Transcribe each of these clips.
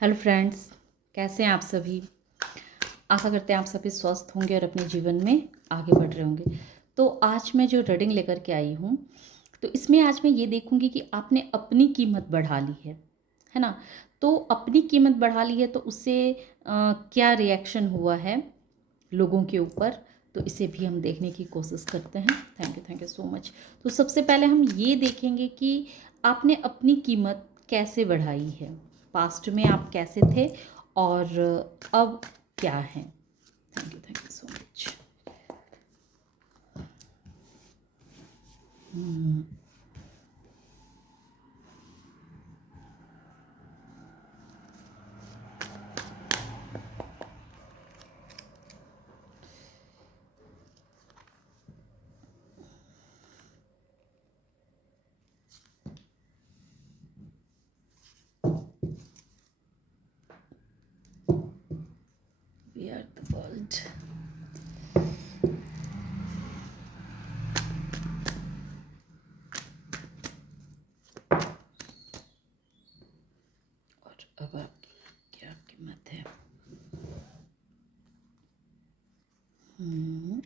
Hello friends, कैसे हैं आप सभी। आशा करते हैं आप सभी स्वस्थ होंगे और अपने जीवन में आगे बढ़ रहे होंगे। तो आज मैं जो रीडिंग लेकर के आई हूँ, तो इसमें आज मैं ये देखूंगी कि आपने अपनी कीमत बढ़ा ली है ना। तो अपनी कीमत बढ़ा ली है तो उससे क्या रिएक्शन हुआ है लोगों के ऊपर, तो इसे भी हम देखने की कोशिश करते हैं। Thank you so much. तो सबसे पहले हम ये देखेंगे कि आपने अपनी कीमत कैसे बढ़ाई है। पास्ट में आप कैसे थे और अब क्या है। Thank you so much. We are the world. और अब आपकी क्या कीमत है। हम्म,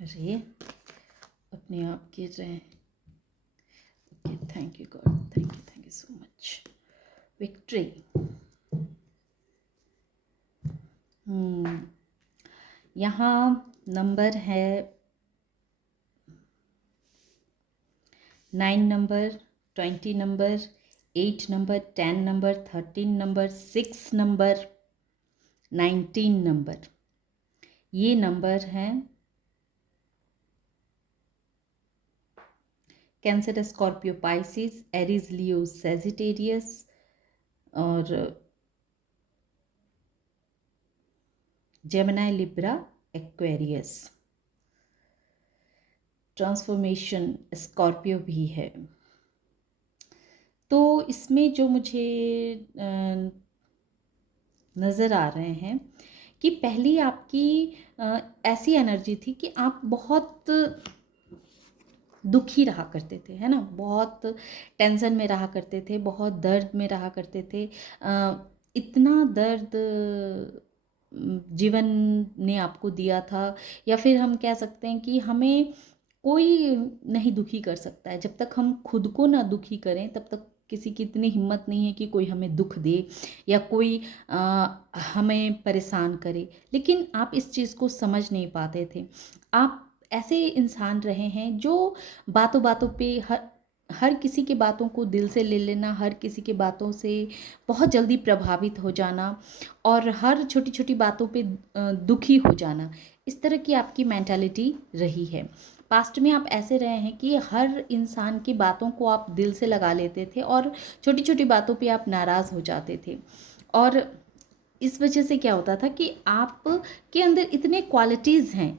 अरे अपने आप गिर रहे हैं। Okay, thank you God, thank you so much. Victory. यहाँ नंबर है 9 number, 20 number, 8 number, 10 number, 13 number, 6 number, 19 number. ये नंबर हैं कैंसर, स्कॉर्पियो, पाइसिस, एरीज, लियो, सेजिटेरियस और Gemini, Libra, Aquarius. Transformation Scorpio भी है। तो इसमें जो मुझे नज़र आ रहे हैं कि पहली आपकी ऐसी एनर्जी थी कि आप बहुत दुखी रहा करते थे, है ना। बहुत टेंशन में रहा करते थे, बहुत दर्द में रहा करते थे। इतना दर्द जीवन ने आपको दिया था, या फिर हम कह सकते हैं कि हमें कोई नहीं दुखी कर सकता है। जब तक हम खुद को ना दुखी करें तब तक किसी की इतनी हिम्मत नहीं है कि कोई हमें दुख दे या कोई हमें परेशान करे। लेकिन आप इस चीज़ को समझ नहीं पाते थे। आप ऐसे इंसान रहे हैं जो बातों बातों पे हर हर किसी की बातों को दिल से ले लेना, हर किसी की बातों से बहुत जल्दी प्रभावित हो जाना और हर छोटी छोटी बातों पे दुखी हो जाना। इस तरह की आपकी मेंटालिटी रही है। पास्ट में आप ऐसे रहे हैं कि हर इंसान की बातों को आप दिल से लगा लेते थे और छोटी छोटी बातों पे आप नाराज़ हो जाते थे। और इस वजह से क्या होता था कि आप के अंदर इतने क्वालिटीज़ हैं,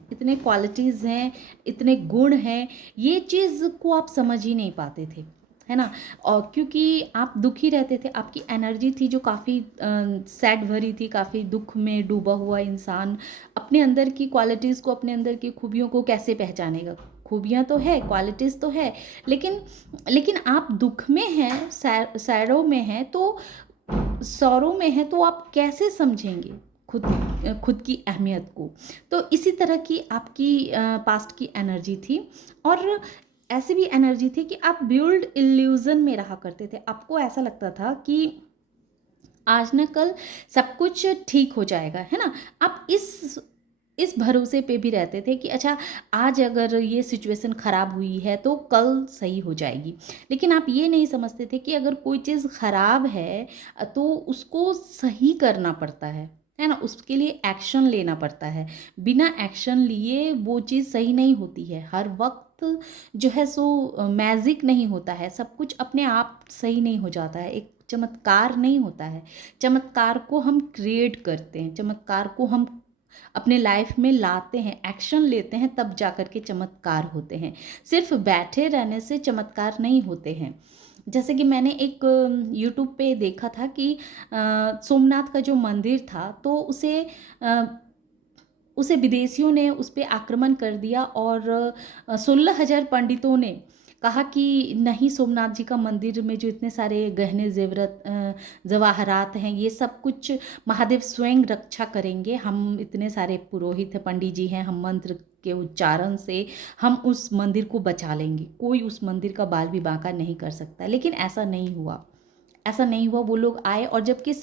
इतने गुण हैं, ये चीज़ को आप समझ ही नहीं पाते थे, है ना। और क्योंकि आप दुखी रहते थे, आपकी एनर्जी थी जो काफ़ी सैड भरी थी, काफ़ी दुख में डूबा हुआ इंसान अपने अंदर की क्वालिटीज़ को, अपने अंदर की खूबियों को कैसे पहचानेगा। खूबियाँ तो है, क्वालिटीज़ तो है, लेकिन लेकिन आप दुख में हैं, सैडों में हैं, तो सौरों में है, तो आप कैसे समझेंगे खुद खुद की अहमियत को। तो इसी तरह की आपकी पास्ट की एनर्जी थी। और ऐसी भी एनर्जी थी कि आप ब्यूल्ड इल्यूजन में रहा करते थे। आपको ऐसा लगता था कि आज ना कल सब कुछ ठीक हो जाएगा, है ना। आप इस भरोसे पे भी रहते थे कि अच्छा, आज अगर ये सिचुएशन ख़राब हुई है तो कल सही हो जाएगी। लेकिन आप ये नहीं समझते थे कि अगर कोई चीज़ ख़राब है तो उसको सही करना पड़ता है ना। उसके लिए एक्शन लेना पड़ता है। बिना एक्शन लिए वो चीज़ सही नहीं होती है। हर वक्त जो है सो मैजिक नहीं होता है, सब कुछ अपने आप सही नहीं हो जाता है, एक चमत्कार नहीं होता है। चमत्कार को हम क्रिएट करते हैं, चमत्कार को हम अपने लाइफ में लाते हैं, एक्शन लेते हैं, तब जा कर के चमत्कार होते हैं। सिर्फ बैठे रहने से चमत्कार नहीं होते हैं। जैसे कि मैंने एक यूट्यूब पे देखा था कि सोमनाथ का जो मंदिर था, तो उसे विदेशियों ने उस पे आक्रमण कर दिया और 16,000 पंडितों ने कहा कि नहीं, सोमनाथ जी का मंदिर में जो इतने सारे गहने ज़ेवरत जवाहरात हैं, ये सब कुछ महादेव स्वयं रक्षा करेंगे। हम इतने सारे पुरोहित हैं, पंडित जी हैं, हम मंत्र के उच्चारण से हम उस मंदिर को बचा लेंगे, कोई उस मंदिर का बाल भी बांका नहीं कर सकता। लेकिन ऐसा नहीं हुआ, ऐसा नहीं हुआ। वो लोग आए और जबकि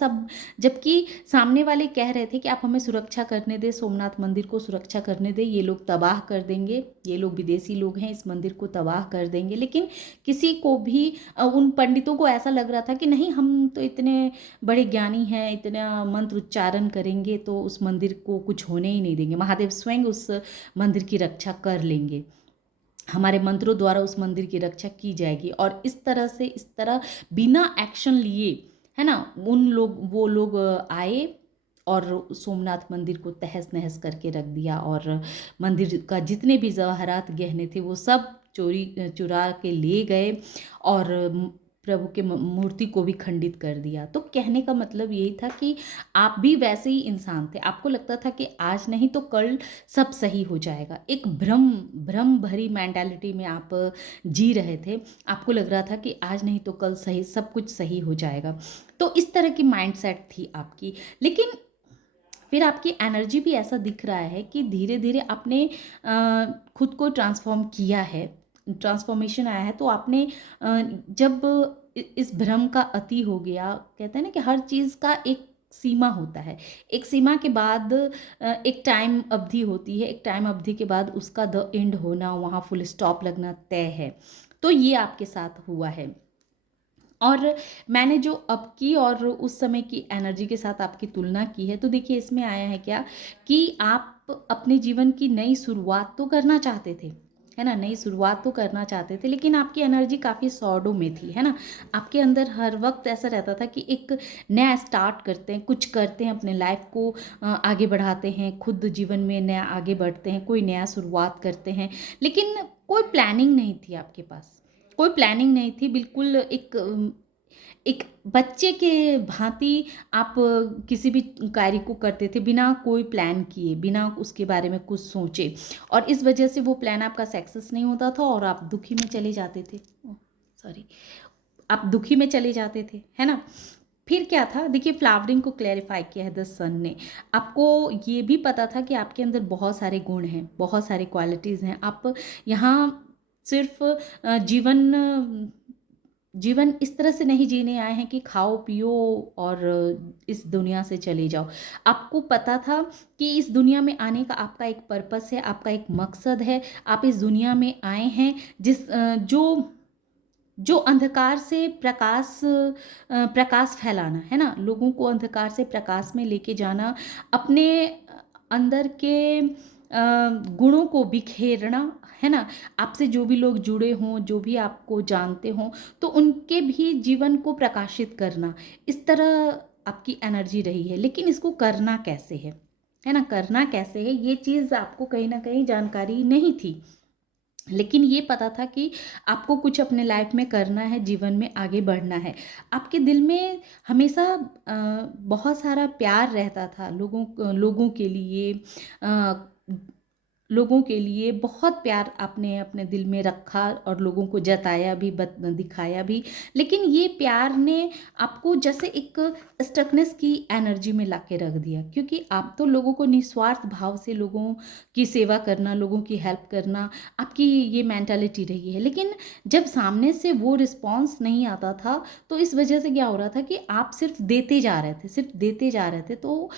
सामने वाले कह रहे थे कि आप हमें सुरक्षा करने दें, सोमनाथ मंदिर को सुरक्षा करने दें, ये लोग तबाह कर देंगे, ये लोग विदेशी लोग हैं, इस मंदिर को तबाह कर देंगे। लेकिन किसी को भी उन पंडितों को ऐसा लग रहा था कि नहीं, हम तो इतने बड़े ज्ञानी हैं, इतना मंत्र उच्चारण करेंगे तो उस मंदिर को कुछ होने ही नहीं देंगे, महादेव स्वयं उस मंदिर की रक्षा कर लेंगे, हमारे मंत्रों द्वारा उस मंदिर की रक्षा की जाएगी। और इस तरह बिना एक्शन लिए, है ना, वो लोग आए और सोमनाथ मंदिर को तहस नहस करके रख दिया और मंदिर का जितने भी जवाहरात गहने थे वो सब चुरा के ले गए और प्रभु के मूर्ति को भी खंडित कर दिया। तो कहने का मतलब यही था कि आप भी वैसे ही इंसान थे, आपको लगता था कि आज नहीं तो कल सब सही हो जाएगा। एक भ्रम भरी मेंटालिटी में आप जी रहे थे, आपको लग रहा था कि आज नहीं तो कल सही, सब कुछ सही हो जाएगा। तो इस तरह की माइंडसेट थी आपकी। लेकिन फिर आपकी एनर्जी भी ऐसा दिख रहा है कि धीरे धीरे आपने खुद को ट्रांसफॉर्म किया है, ट्रांसफॉर्मेशन आया है। तो आपने जब इस भ्रम का अति हो गया, कहते हैं ना कि हर चीज़ का एक सीमा होता है, एक सीमा के बाद एक टाइम अवधि होती है, एक टाइम अवधि के बाद उसका द एंड होना, वहाँ फुल स्टॉप लगना तय है। तो ये आपके साथ हुआ है। और मैंने जो अब की और उस समय की एनर्जी के साथ आपकी तुलना की है, तो देखिए इसमें आया है क्या कि आप अपने जीवन की नई शुरुआत तो करना चाहते थे, है ना, नई शुरुआत तो करना चाहते थे, लेकिन आपकी एनर्जी काफ़ी सौडों में थी, है ना। आपके अंदर हर वक्त ऐसा रहता था कि एक नया स्टार्ट करते हैं, कुछ करते हैं, अपने लाइफ को आगे बढ़ाते हैं, खुद जीवन में नया आगे बढ़ते हैं, कोई नया शुरुआत करते हैं, लेकिन कोई प्लानिंग नहीं थी आपके पास, कोई प्लानिंग नहीं थी। बिल्कुल एक बच्चे के भांति आप किसी भी कार्य को करते थे बिना कोई प्लान किए, बिना उसके बारे में कुछ सोचे, और इस वजह से वो प्लान आपका सक्सेस नहीं होता था और आप दुखी में चले जाते थे। सॉरी, आप दुखी में चले जाते थे, है ना। फिर क्या था, देखिए फ्लावरिंग को क्लैरिफाई किया है द सन ने। आपको ये भी पता था कि आपके अंदर बहुत सारे गुण हैं, बहुत सारी क्वालिटीज़ हैं। आप यहाँ सिर्फ जीवन इस तरह से नहीं जीने आए हैं कि खाओ पियो और इस दुनिया से चले जाओ। आपको पता था कि इस दुनिया में आने का आपका एक पर्पस है, आपका एक मकसद है। आप इस दुनिया में आए हैं जो अंधकार से प्रकाश फैलाना, है ना, लोगों को अंधकार से प्रकाश में लेके जाना, अपने अंदर के गुणों को बिखेरना, है ना। आपसे जो भी लोग जुड़े हों, जो भी आपको जानते हों, तो उनके भी जीवन को प्रकाशित करना, इस तरह आपकी एनर्जी रही है। लेकिन इसको करना कैसे है ना, करना कैसे है, ये चीज़ आपको कहीं ना कहीं जानकारी नहीं थी। लेकिन ये पता था कि आपको कुछ अपने लाइफ में करना है, जीवन में आगे बढ़ना है। आपके दिल में हमेशा बहुत सारा प्यार रहता था लोगों के लिए, अ, लोगों के लिए बहुत प्यार आपने अपने दिल में रखा और लोगों को जताया भी, दिखाया भी। लेकिन ये प्यार ने आपको जैसे एक स्टकनेस की एनर्जी में ला के रख दिया, क्योंकि आप तो लोगों को निस्वार्थ भाव से लोगों की सेवा करना, लोगों की हेल्प करना, आपकी ये मेंटालिटी रही है। लेकिन जब सामने से वो रिस्पॉन्स नहीं आता था, तो इस वजह से क्या हो रहा था कि आप सिर्फ देते जा रहे थे, सिर्फ देते जा रहे थे। तो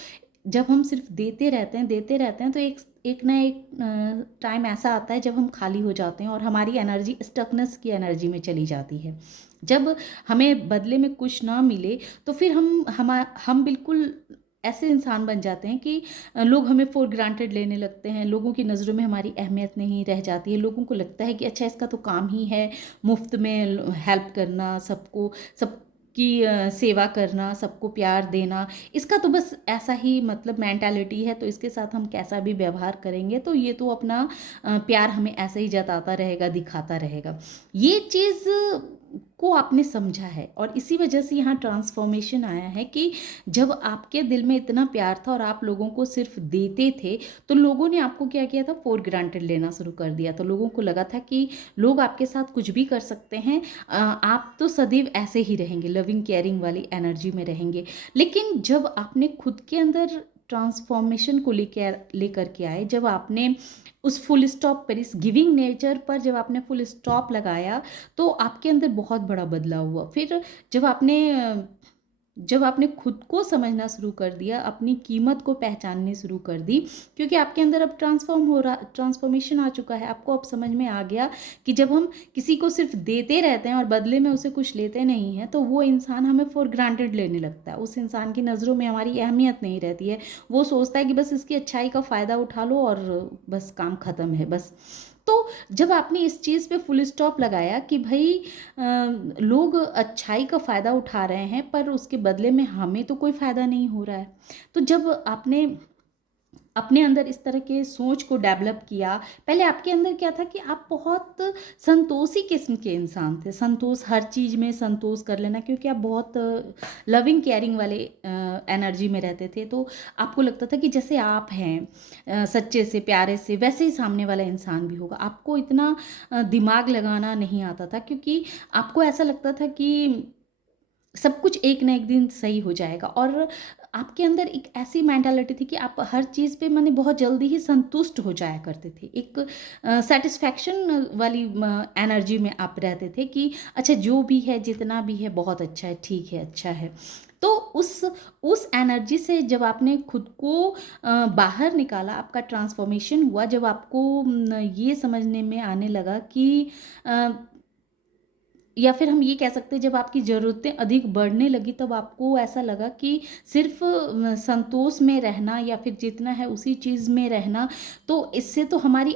जब हम सिर्फ देते रहते हैं तो एक ना एक टाइम ऐसा आता है जब हम खाली हो जाते हैं और हमारी एनर्जी स्टकनेस की एनर्जी में चली जाती है। जब हमें बदले में कुछ ना मिले तो फिर हम बिल्कुल ऐसे इंसान बन जाते हैं कि लोग हमें फॉर ग्रांटेड लेने लगते हैं, लोगों की नज़रों में हमारी अहमियत नहीं रह जाती है। लोगों को लगता है कि अच्छा, इसका तो काम ही है मुफ्त में हेल्प करना, सबकी सेवा करना, सबको प्यार देना, इसका तो बस ऐसा ही मतलब मेंटालिटी है, तो इसके साथ हम कैसा भी व्यवहार करेंगे तो ये तो अपना प्यार हमें ऐसे ही जताता रहेगा, दिखाता रहेगा। ये चीज़ को आपने समझा है, और इसी वजह से यहाँ ट्रांसफॉर्मेशन आया है कि जब आपके दिल में इतना प्यार था और आप लोगों को सिर्फ देते थे, तो लोगों ने आपको क्या किया था, फॉर ग्रांटेड लेना शुरू कर दिया। तो लोगों को लगा था कि लोग आपके साथ कुछ भी कर सकते हैं, आप तो सदैव ऐसे ही रहेंगे, लविंग केयरिंग वाली एनर्जी में रहेंगे। लेकिन जब आपने खुद के अंदर ट्रांसफॉर्मेशन को लेकर के आए, जब आपने उस फुल स्टॉप पर, इस गिविंग नेचर पर जब आपने फुल स्टॉप लगाया, तो आपके अंदर बहुत बड़ा बदलाव हुआ। फिर जब आपने जब आपने खुद को समझना शुरू कर दिया, अपनी कीमत को पहचानने शुरू कर दी, क्योंकि आपके अंदर अब ट्रांसफॉर्मेशन आ चुका है। आपको अब समझ में आ गया कि जब हम किसी को सिर्फ देते रहते हैं और बदले में उसे कुछ लेते नहीं हैं, तो वो इंसान हमें फॉर ग्रांटेड लेने लगता है। उस इंसान की नज़रों में हमारी अहमियत नहीं रहती है। वो सोचता है कि बस इसकी अच्छाई का फ़ायदा उठा लो और बस काम ख़त्म है बस। तो जब आपने इस चीज़ पे फुल स्टॉप लगाया कि भाई लोग अच्छाई का फ़ायदा उठा रहे हैं, पर उसके बदले में हमें तो कोई फ़ायदा नहीं हो रहा है। तो जब आपने अपने अंदर इस तरह के सोच को डेवलप किया, पहले आपके अंदर क्या था कि आप बहुत संतोषी किस्म के इंसान थे, संतोष, हर चीज़ में संतोष कर लेना, क्योंकि आप बहुत लविंग केयरिंग वाले एनर्जी में रहते थे। तो आपको लगता था कि जैसे आप हैं सच्चे से, प्यारे से, वैसे ही सामने वाला इंसान भी होगा। आपको इतना दिमाग लगाना नहीं आता था, क्योंकि आपको ऐसा लगता था कि सब कुछ एक ना एक दिन सही हो जाएगा। और आपके अंदर एक ऐसी मेंटालिटी थी कि आप हर चीज़ पे माने बहुत जल्दी ही संतुष्ट हो जाया करते थे। एक सेटिस्फैक्शन वाली एनर्जी में आप रहते थे कि अच्छा जो भी है, जितना भी है, बहुत अच्छा है, ठीक है, अच्छा है। तो उस एनर्जी से जब आपने खुद को बाहर निकाला, आपका ट्रांसफॉर्मेशन हुआ, जब आपको ये समझने में आने लगा कि अ, या फिर हम ये कह सकते हैं, जब आपकी ज़रूरतें अधिक बढ़ने लगी, तब आपको ऐसा लगा कि सिर्फ संतोष में रहना या फिर जितना है उसी चीज़ में रहना, तो इससे तो हमारी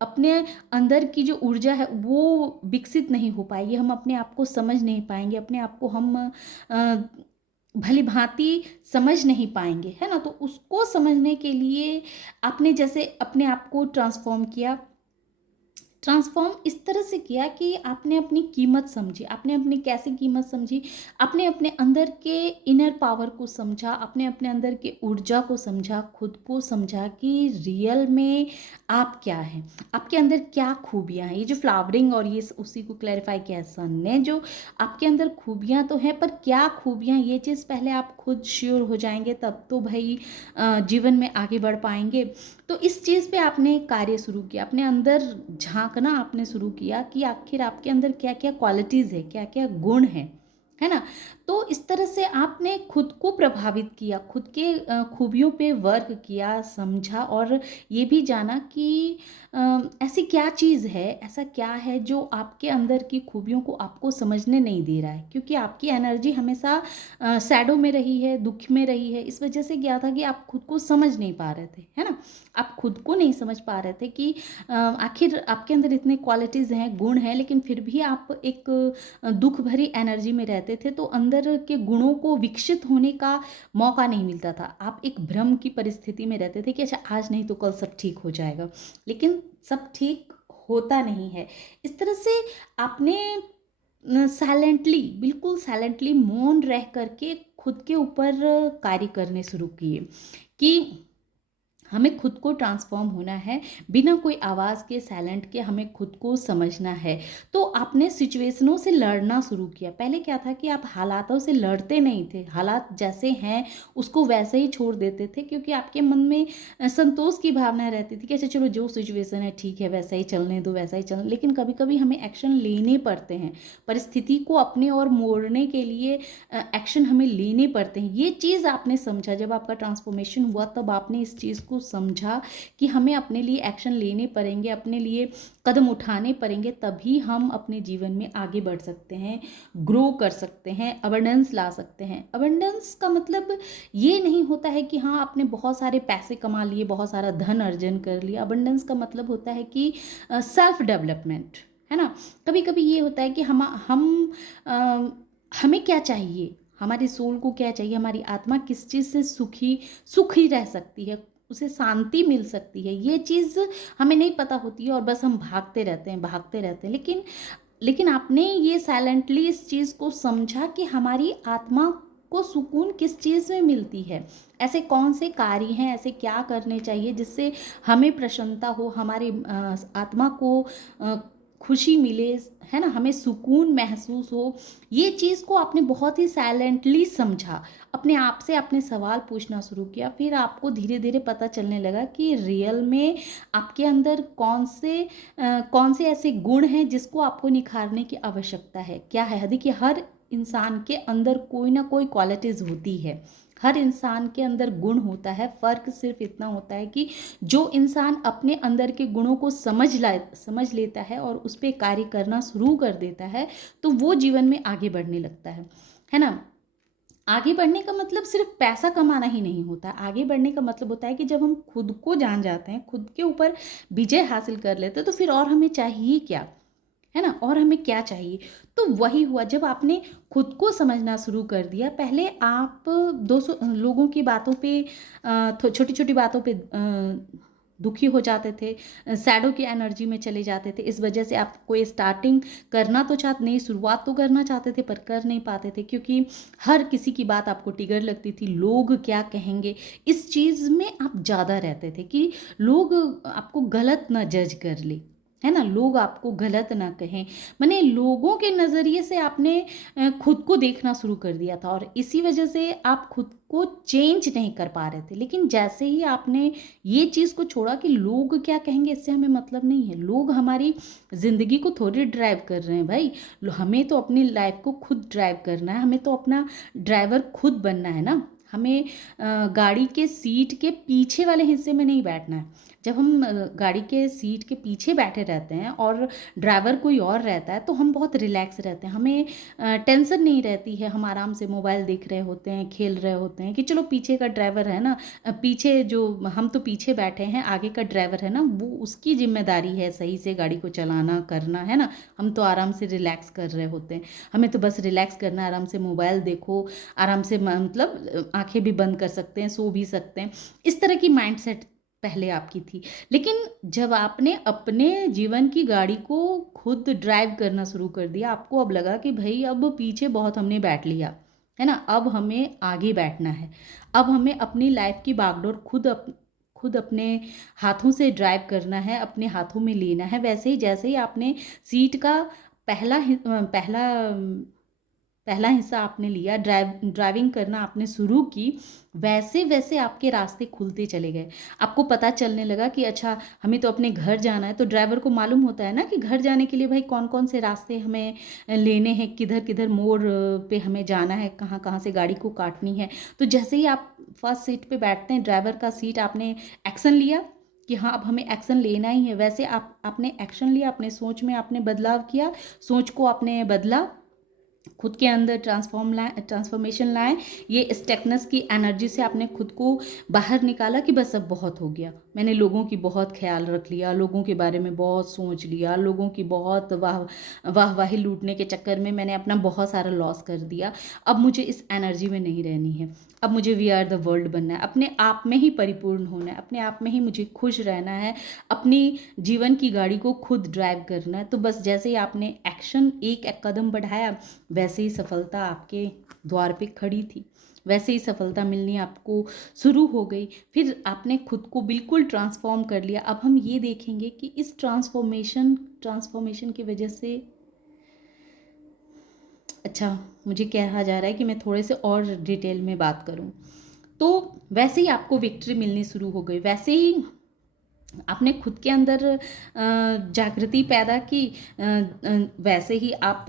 अपने अंदर की जो ऊर्जा है वो विकसित नहीं हो पाएगी, हम अपने आप को समझ नहीं पाएंगे, अपने आप को हम भली भांति समझ नहीं पाएंगे, है ना। तो उसको समझने के लिए आपने जैसे अपने आप को ट्रांसफॉर्म इस तरह से किया कि आपने अपनी कीमत समझी। आपने अपनी कैसे कीमत समझी, आपने अपने अंदर के इनर पावर को समझा, आपने अपने अंदर के ऊर्जा को समझा, खुद को समझा कि रियल में आप क्या हैं, आपके अंदर क्या खूबियाँ हैं। ये जो फ्लावरिंग और ये उसी को क्लैरिफाई किया सन ने, जो आपके अंदर खूबियाँ तो हैं, पर क्या खूबियाँ, ये चीज़ पहले आप खुद श्योर हो जाएंगे, तब तो भाई जीवन में आगे बढ़ पाएंगे। तो इस चीज़ पे आपने कार्य शुरू किया, अपने अंदर झांकना आपने शुरू किया कि आखिर आपके अंदर क्या क्या क्वालिटीज़ है, क्या क्या गुण है ना। तो इस तरह से आपने खुद को प्रभावित किया, खुद के खूबियों पे वर्क किया, समझा, और ये भी जाना कि ऐसी क्या चीज़ है, ऐसा क्या है जो आपके अंदर की खूबियों को आपको समझने नहीं दे रहा है, क्योंकि आपकी एनर्जी हमेशा सैडो में रही है, दुख में रही है। इस वजह से क्या था कि आप खुद को समझ नहीं पा रहे थे, है ना। आप खुद को नहीं समझ पा रहे थे कि आखिर आपके अंदर इतने क्वालिटीज़ हैं, गुण हैं, लेकिन फिर भी आप एक दुख भरी एनर्जी में रहते थे, तो अंदर के गुणों को विकसित होने का मौका नहीं मिलता था। आप एक भ्रम की परिस्थिति में रहते थे कि अच्छा आज नहीं तो कल सब ठीक हो जाएगा, लेकिन सब ठीक होता नहीं है। इस तरह से आपने साइलेंटली, बिल्कुल साइलेंटली मौन रह करके खुद के ऊपर कार्य करने शुरू किए कि हमें खुद को ट्रांसफॉर्म होना है, बिना कोई आवाज़ के, साइलेंट के हमें खुद को समझना है। तो आपने सिचुएशनों से लड़ना शुरू किया। पहले क्या था कि आप हालातों से लड़ते नहीं थे, हालात जैसे हैं उसको वैसे ही छोड़ देते थे, क्योंकि आपके मन में संतोष की भावना रहती थी कि अच्छा चलो जो सिचुएशन है ठीक है, वैसा ही चलने दो, वैसा ही चलने। लेकिन कभी कभी हमें एक्शन लेने पड़ते हैं, परिस्थिति को अपने और मोड़ने के लिए एक्शन हमें लेने पड़ते हैं। ये चीज़ आपने समझा, जब आपका ट्रांसफॉर्मेशन हुआ तब आपने इस चीज़ को समझा कि हमें अपने लिए एक्शन लेने पड़ेंगे, अपने लिए कदम उठाने पड़ेंगे, तभी हम अपने जीवन में आगे बढ़ सकते हैं, ग्रो कर सकते हैं, अबंडेंस ला सकते हैं। अबंडेंस का मतलब ये नहीं होता है कि हाँ आपने बहुत सारे पैसे कमा लिए, बहुत सारा धन अर्जन कर लिया। अबंडेंस का मतलब होता है कि सेल्फ डेवलपमेंट, है ना। कभी कभी ये होता है कि हमें क्या चाहिए, हमारी सोल को क्या चाहिए, हमारी आत्मा किस चीज़ से सुखी रह सकती है, उसे शांति मिल सकती है, ये चीज़ हमें नहीं पता होती है, और बस हम भागते रहते हैं, भागते रहते हैं। लेकिन लेकिन आपने ये साइलेंटली इस चीज़ को समझा कि हमारी आत्मा को सुकून किस चीज़ में मिलती है, ऐसे कौन से कार्य हैं, ऐसे क्या करने चाहिए जिससे हमें प्रसन्नता हो, हमारी आत्मा को अ, खुशी मिले, है ना, हमें सुकून महसूस हो। ये चीज़ को आपने बहुत ही साइलेंटली समझा, अपने आप से आपने सवाल पूछना शुरू किया, फिर आपको धीरे धीरे पता चलने लगा कि रियल में आपके अंदर कौन से ऐसे गुण हैं जिसको आपको निखारने की आवश्यकता है, क्या है। देखिए, हर इंसान के अंदर कोई ना कोई क्वालिटीज़ होती है, हर इंसान के अंदर गुण होता है। फ़र्क सिर्फ इतना होता है कि जो इंसान अपने अंदर के गुणों को समझ लेता है और उस पे कार्य करना शुरू कर देता है, तो वो जीवन में आगे बढ़ने लगता है ना। आगे बढ़ने का मतलब सिर्फ पैसा कमाना ही नहीं होता, आगे बढ़ने का मतलब होता है कि जब हम खुद को जान जाते हैं, खुद के ऊपर विजय हासिल कर लेते हैं, तो फिर और हमें चाहिए क्या, है ना, और हमें क्या चाहिए। तो वही हुआ, जब आपने खुद को समझना शुरू कर दिया। पहले आप 200 लोगों की बातों पे, छोटी छोटी बातों पे दुखी हो जाते थे, सैडो की एनर्जी में चले जाते थे। इस वजह से आप कोई स्टार्टिंग करना तो चाहते नहीं, शुरुआत तो करना चाहते थे पर कर नहीं पाते थे, क्योंकि हर किसी की बात आपको ट्रिगर लगती थी। लोग क्या कहेंगे, इस चीज़ में आप ज़्यादा रहते थे कि लोग आपको गलत ना जज कर ले, है ना, लोग आपको गलत ना कहें। मैंने लोगों के नज़रिए से आपने खुद को देखना शुरू कर दिया था, और इसी वजह से आप खुद को चेंज नहीं कर पा रहे थे। लेकिन जैसे ही आपने ये चीज़ को छोड़ा कि लोग क्या कहेंगे इससे हमें मतलब नहीं है, लोग हमारी ज़िंदगी को थोड़ी ड्राइव कर रहे हैं भाई, हमें तो अपनी लाइफ को खुद ड्राइव करना है, हमें तो अपना ड्राइवर खुद बनना है ना। हमें गाड़ी के सीट के पीछे वाले हिस्से में नहीं बैठना है। जब हम गाड़ी के सीट के पीछे बैठे रहते हैं और ड्राइवर कोई और रहता है, तो हम बहुत रिलैक्स रहते हैं, हमें टेंशन नहीं रहती है, हम आराम से मोबाइल देख रहे होते हैं, खेल रहे होते हैं कि चलो पीछे का ड्राइवर है ना, पीछे जो हम तो पीछे बैठे हैं, आगे का ड्राइवर है ना, वो उसकी जिम्मेदारी है सही से गाड़ी को चलाना करना, है ना। हम तो आराम से रिलैक्स कर रहे होते हैं, हमें तो बस रिलैक्स करना है, आराम से मोबाइल देखो, आराम से मतलब आंखें भी बंद कर सकते हैं, सो भी सकते हैं। इस तरह की माइंडसेट पहले आपकी थी। लेकिन जब आपने अपने जीवन की गाड़ी को खुद ड्राइव करना शुरू कर दिया, आपको अब लगा कि भाई अब पीछे बहुत हमने बैठ लिया, है ना, अब हमें आगे बैठना है, अब हमें अपनी लाइफ की बागडोर खुद अपने हाथों से ड्राइव करना है, अपने हाथों में लेना है। वैसे ही जैसे ही आपने सीट का पहला पहला हिस्सा आपने लिया, ड्राइविंग करना आपने शुरू की, वैसे वैसे आपके रास्ते खुलते चले गए। आपको पता चलने लगा कि अच्छा, हमें तो अपने घर जाना है, तो ड्राइवर को मालूम होता है ना कि घर जाने के लिए भाई कौन कौन से रास्ते हमें लेने हैं, किधर किधर मोड़ पे हमें जाना है, कहाँ कहाँ से गाड़ी को काटनी है। तो जैसे ही आप फर्स्ट सीट पे बैठते हैं, ड्राइवर का सीट, आपने एक्शन लिया कि हाँ अब हमें एक्शन लेना ही है, वैसे आपने एक्शन लिया, अपने सोच में आपने बदलाव किया, सोच को आपने बदला, खुद के अंदर ट्रांसफॉर्मेशन लाएं। ये स्टेकनेस की एनर्जी से आपने खुद को बाहर निकाला कि बस अब बहुत हो गया, मैंने लोगों की बहुत ख्याल रख लिया, लोगों के बारे में बहुत सोच लिया, लोगों की बहुत वाहवाही लूटने के चक्कर में मैंने अपना बहुत सारा लॉस कर दिया। अब मुझे इस एनर्जी में नहीं रहनी है, अब मुझे वी आर द वर्ल्ड बनना है, अपने आप में ही परिपूर्ण होना है, अपने आप में ही मुझे खुश रहना है, अपनी जीवन की गाड़ी को खुद ड्राइव करना है। तो बस जैसे ही आपने एक्शन एक कदम बढ़ाया, वैसे ही सफलता आपके द्वार पे खड़ी थी, वैसे ही सफलता मिलनी आपको शुरू हो गई। फिर आपने खुद को बिल्कुल ट्रांसफॉर्म कर लिया। अब हम ये देखेंगे कि इस ट्रांसफॉर्मेशन की वजह से, अच्छा, मुझे कहा जा रहा है कि मैं थोड़े से और डिटेल में बात करूं। तो वैसे ही आपको विक्ट्री मिलनी शुरू हो गई, वैसे ही आपने खुद के अंदर जागृति पैदा की, वैसे ही आप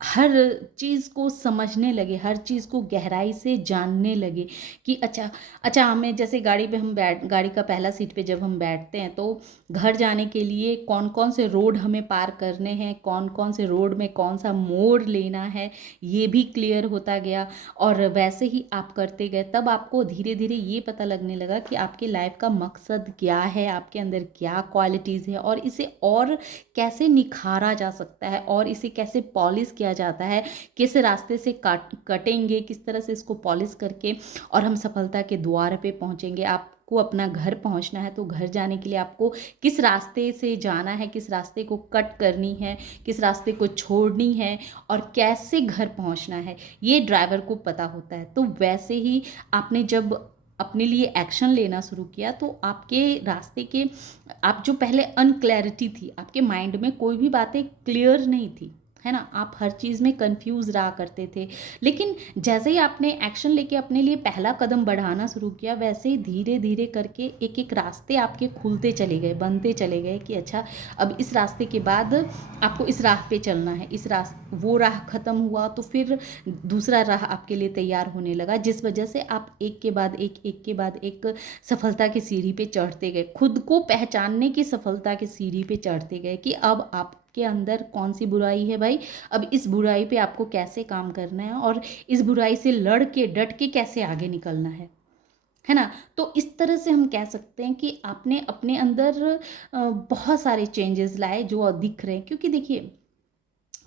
हर चीज़ को समझने लगे, हर चीज़ को गहराई से जानने लगे कि अच्छा अच्छा, हमें जैसे गाड़ी का पहला सीट पे जब हम बैठते हैं, तो घर जाने के लिए कौन कौन से रोड हमें पार करने हैं, कौन कौन से रोड में कौन सा मोड़ लेना है, ये भी क्लियर होता गया। और वैसे ही आप करते गए, तब आपको धीरे धीरे ये पता लगने लगा कि आपकी लाइफ का मकसद क्या है, आपके अंदर क्या क्वालिटीज़ है, और इसे और कैसे निखारा जा सकता है, और इसे कैसे पॉलिश किया जाता है, किस रास्ते से कटेंगे, किस तरह से इसको पॉलिश करके और हम सफलता के द्वार पे पहुंचेंगे। आप आपको अपना घर पहुंचना है तो घर जाने के लिए आपको किस रास्ते से जाना है, किस रास्ते को कट करनी है, किस रास्ते को छोड़नी है और कैसे घर पहुंचना है, ये ड्राइवर को पता होता है। तो वैसे ही आपने जब अपने लिए एक्शन लेना शुरू किया तो आपके रास्ते के आप जो पहले अनक्लैरिटी थी, आपके माइंड में कोई भी बातें क्लियर नहीं थी, है ना, आप हर चीज़ में कंफ्यूज रहा करते थे। लेकिन जैसे ही आपने एक्शन लेके अपने लिए पहला कदम बढ़ाना शुरू किया, वैसे ही धीरे धीरे करके एक एक रास्ते आपके खुलते चले गए, बनते चले गए कि अच्छा अब इस रास्ते के बाद आपको इस राह पे चलना है, इस रास्ते वो राह ख़त्म हुआ तो फिर दूसरा राह आपके लिए तैयार होने लगा, जिस वजह से आप एक के बाद एक के बाद एक सफलता की सीढ़ी पे चढ़ते गए, खुद को पहचानने की सफलता की सीढ़ी पे चढ़ते गए कि अब आपके अंदर कौन सी बुराई है भाई, अब इस बुराई पे आपको कैसे काम करना है और इस बुराई से लड़ के डट के कैसे आगे निकलना है ना। तो इस तरह से हम कह सकते हैं कि आपने अपने अंदर बहुत सारे चेंजेस लाए जो दिख रहे हैं, क्योंकि देखिए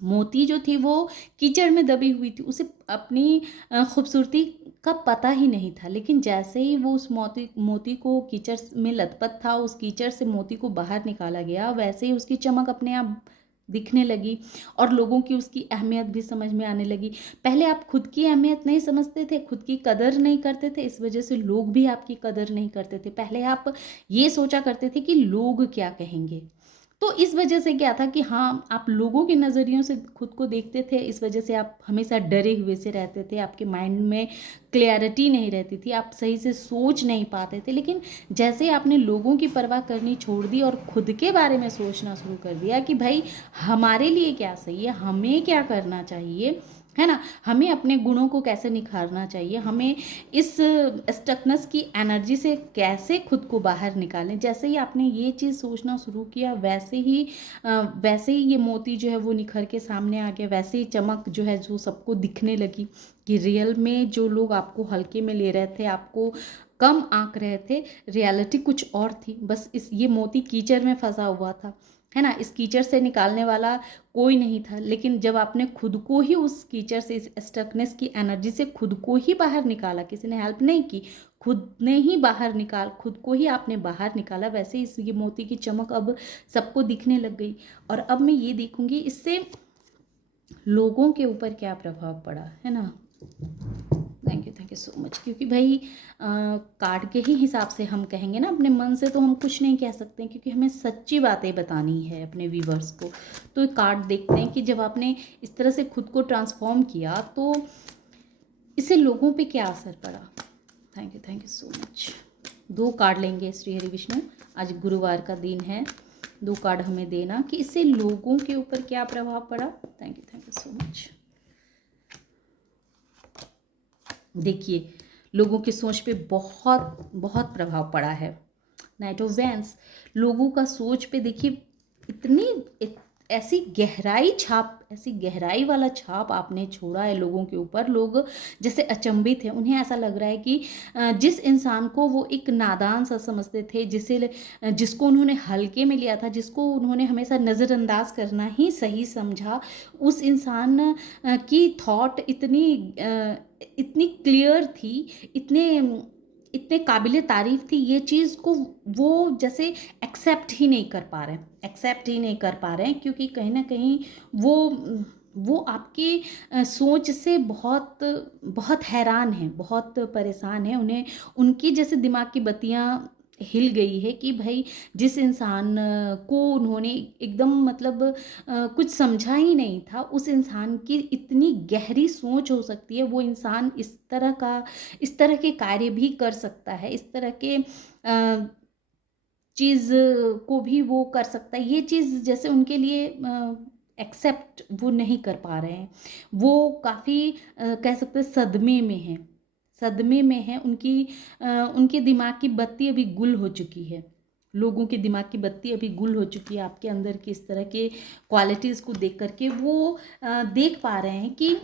मोती जो थी वो कीचड़ में दबी हुई थी, उसे अपनी खूबसूरती का पता ही नहीं था, लेकिन जैसे ही वो उस मोती मोती को कीचड़ में लथपथ था, उस कीचड़ से मोती को बाहर निकाला गया, वैसे ही उसकी चमक अपने आप दिखने लगी और लोगों की उसकी अहमियत भी समझ में आने लगी। पहले आप खुद की अहमियत नहीं समझते थे, खुद की कदर नहीं करते थे, इस वजह से लोग भी आपकी कदर नहीं करते थे। पहले आप ये सोचा करते थे कि लोग क्या कहेंगे, तो इस वजह से क्या था कि हाँ, आप लोगों के नज़रियों से खुद को देखते थे, इस वजह से आप हमेशा डरे हुए से रहते थे, आपके माइंड में क्लैरिटी नहीं रहती थी, आप सही से सोच नहीं पाते थे। लेकिन जैसे आपने लोगों की परवाह करनी छोड़ दी और खुद के बारे में सोचना शुरू कर दिया कि भाई हमारे लिए क्या सही है, हमें क्या करना चाहिए, है ना, हमें अपने गुणों को कैसे निखारना चाहिए, हमें इस स्टकनेस की एनर्जी से कैसे खुद को बाहर निकालें, जैसे ही आपने ये चीज़ सोचना शुरू किया वैसे ही ये मोती जो है वो निखर के सामने आ गया, वैसे ही चमक जो है जो सबको दिखने लगी कि रियल में जो लोग आपको हल्के में ले रहे थे, आपको कम आंक रहे थे, रियलिटी कुछ और थी। बस इस ये मोती कीचड़ में फंसा हुआ था, है ना, इस कीचड़ से निकालने वाला कोई नहीं था। लेकिन जब आपने खुद को ही उस कीचड़ से, इस स्टकनेस की एनर्जी से खुद को ही बाहर निकाला, किसी ने हेल्प नहीं की, खुद ने ही बाहर निकाल, खुद को ही आपने बाहर निकाला, वैसे इस ये मोती की चमक अब सबको दिखने लग गई। और अब मैं ये देखूंगी इससे लोगों के ऊपर क्या प्रभाव पड़ा, है ना। Thank you so much. क्योंकि भाई कार्ड के ही हिसाब से हम कहेंगे ना, अपने मन से तो हम कुछ नहीं कह सकते, क्योंकि हमें सच्ची बातें बतानी है अपने व्यूवर्स को। तो कार्ड देखते हैं कि जब आपने इस तरह से खुद को ट्रांसफॉर्म किया तो इससे लोगों पे क्या असर पड़ा। Thank you so much. 2 card लेंगे श्री हरि विष्णु, आज गुरुवार का दिन है, 2 कार्ड हमें देना कि इससे लोगों के ऊपर क्या प्रभाव पड़ा। Thank you so much. देखिए लोगों की सोच पे बहुत बहुत प्रभाव पड़ा है। नाइट ऑफ वैंस, लोगों का सोच पे देखिए ऐसी गहराई वाला छाप आपने छोड़ा है लोगों के ऊपर। लोग जैसे अचंभित हैं, उन्हें ऐसा लग रहा है कि जिस इंसान को वो एक नादान सा समझते थे, जिसको उन्होंने हल्के में लिया था, जिसको उन्होंने हमेशा नज़रअंदाज करना ही सही समझा, उस इंसान की थॉट इतनी क्लियर थी, इतने इतने काबिले तारीफ थी, ये चीज़ को वो जैसे एक्सेप्ट ही नहीं कर पा रहे हैं, क्योंकि कहीं ना कहीं वो आपकी सोच से बहुत बहुत हैरान हैं, बहुत परेशान हैं। उन्हें उनकी जैसे दिमाग की बत्तियां हिल गई है कि भाई जिस इंसान को उन्होंने एकदम मतलब कुछ समझा ही नहीं था, उस इंसान की इतनी गहरी सोच हो सकती है, वो इंसान इस तरह के कार्य भी कर सकता है, इस तरह के चीज़ को भी वो कर सकता है। ये चीज़ जैसे उनके लिए एक्सेप्ट वो नहीं कर पा रहे हैं, वो काफ़ी कह सकते हैं सदमे में है। उनके दिमाग की बत्ती अभी गुल हो चुकी है, लोगों के दिमाग की बत्ती अभी गुल हो चुकी है। आपके अंदर की इस तरह के क्वालिटीज़ को देख करके वो देख पा रहे हैं कि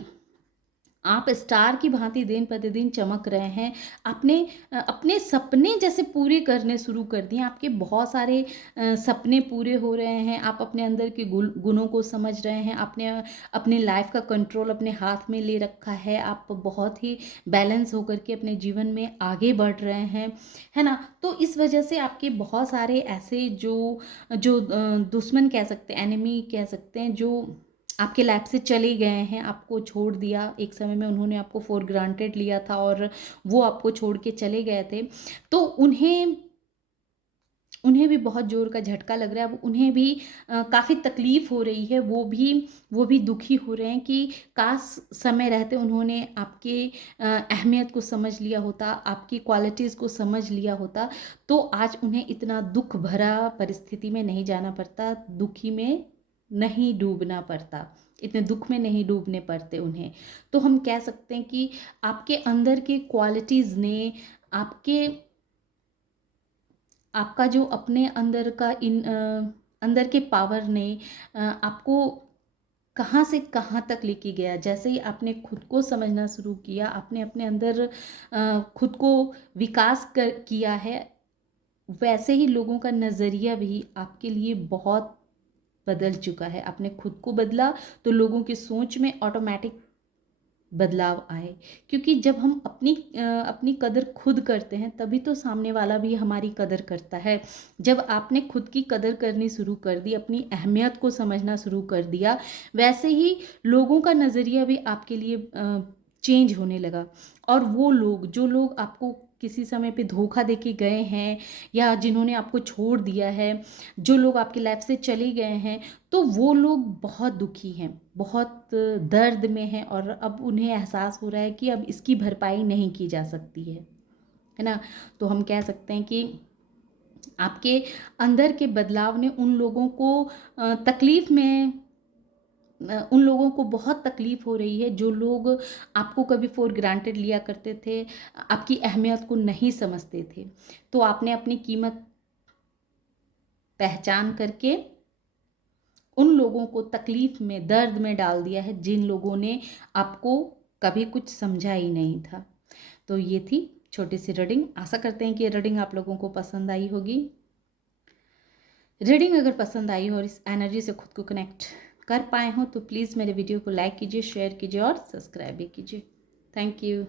आप स्टार की भांति दिन प्रतिदिन चमक रहे हैं। आपने अपने सपने जैसे पूरे करने शुरू कर दिए। आपके बहुत सारे सपने पूरे हो रहे हैं। आप अपने अंदर के गुणों को समझ रहे हैं। आपने अपनी लाइफ का कंट्रोल अपने हाथ में ले रखा है। आप बहुत ही बैलेंस होकर के अपने जीवन में आगे बढ़ रहे हैं, है ना? तो इस वजह से आपके बहुत सारे ऐसे जो जो दुश्मन कह सकते हैं, एनिमी कह सकते हैं, जो आपके लाइफ से चले गए हैं, आपको छोड़ दिया। एक समय में उन्होंने आपको फॉर ग्रांटेड लिया था और वो आपको छोड़ के चले गए थे। तो उन्हें उन्हें भी बहुत ज़ोर का झटका लग रहा है। अब उन्हें भी काफ़ी तकलीफ़ हो रही है। वो भी दुखी हो रहे हैं कि काश समय रहते उन्होंने आपके अहमियत को समझ लिया होता, आपकी क्वालिटीज़ को समझ लिया होता, तो आज उन्हें इतना दुःख भरा परिस्थिति में नहीं जाना पड़ता, दुखी में नहीं डूबना पड़ता, इतने दुःख में नहीं डूबने पड़ते उन्हें। तो हम कह सकते हैं कि आपके अंदर के क्वालिटीज़ ने आपके आपका जो अपने अंदर का अंदर के पावर ने आपको कहाँ से कहाँ तक लेके गया। जैसे ही आपने खुद को समझना शुरू किया, आपने अपने अंदर खुद को विकास किया है, वैसे ही लोगों का नज़रिया भी आपके लिए बहुत बदल चुका है। आपने खुद को बदला तो लोगों की सोच में ऑटोमेटिक बदलाव आए, क्योंकि जब हम अपनी कदर खुद करते हैं तभी तो सामने वाला भी हमारी कदर करता है। जब आपने खुद की कदर करनी शुरू कर दी, अपनी अहमियत को समझना शुरू कर दिया, वैसे ही लोगों का नज़रिया भी आपके लिए चेंज होने लगा। और वो लोग, जो लोग आपको किसी समय पे धोखा दे के गए हैं या जिन्होंने आपको छोड़ दिया है, जो लोग आपकी लाइफ से चले गए हैं, तो वो लोग बहुत दुखी हैं, बहुत दर्द में हैं और अब उन्हें एहसास हो रहा है कि अब इसकी भरपाई नहीं की जा सकती है ना? तो हम कह सकते हैं कि आपके अंदर के बदलाव ने उन लोगों को तकलीफ़ में उन लोगों को बहुत तकलीफ़ हो रही है, जो लोग आपको कभी फॉर ग्रांटेड लिया करते थे, आपकी अहमियत को नहीं समझते थे। तो आपने अपनी कीमत पहचान करके उन लोगों को तकलीफ़ में, दर्द में डाल दिया है, जिन लोगों ने आपको कभी कुछ समझा ही नहीं था। तो ये थी छोटी-सी रीडिंग। आशा करते हैं कि ये रीडिंग आप लोगों को पसंद आई होगी। रीडिंग अगर पसंद आई हो और इस एनर्जी से खुद को कनेक्ट कर पाए हों, तो प्लीज़ मेरे वीडियो को लाइक कीजिए, शेयर कीजिए और सब्सक्राइब भी कीजिए। Thank you.